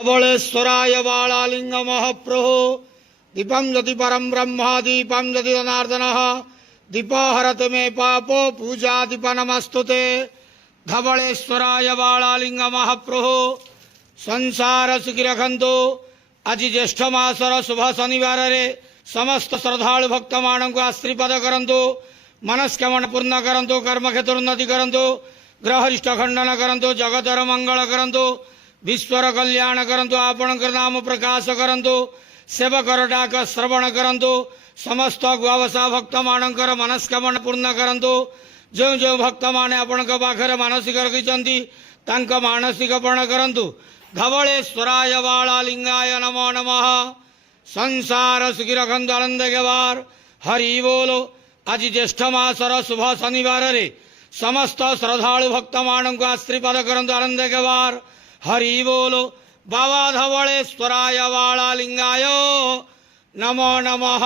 धवलेश्वराय बालालिंग महाप्रभो दीपं ज्योति परम ब्रह्म दीपं ज्योति जनार्दन दीपहरत मे पापो पूजा दीप नमस्तुते। धवलेश्वराय बालालिंग महाप्रभो संसार सुखी रखंतु। आज ज्येष्ठ मासर शुभ शनिवार रे समस्त श्रद्धालु भक्त मान को आशीर्वाद करंतु। मनस्कामना पूर्ण करंतु। कर्म क्षेत्र उन्नति करंतु। ग्रहरिष्ठ खंडन करंतु। जगतर मंगल करंतु। विश्वर कल्याण करंतु। आपणकर नाम प्रकाश करंतु। सेवकर डाक श्रवण करंतु। समस्त गुआवसा भक्त मानकर मनस्कामना पूर्ण करंतु। जो जो भक्त माने आपण पाखरे मानसिक रखिचंती तांका मानसिक पूर्ण करंतु। धवलेश्वराय बालालिंगाय नमो नमः। संसार सुखी रखंतु आनंद के बार हरि बोलो। आज ज्येष्ठ मासर शुभ शनिवार रे समस्त श्रद्धालु भक्त मान को आशीर्वाद करंतु आनंद के बार हरि बोलो। बाबा धवलेश्वराय बालालिंगाय नमो नमः।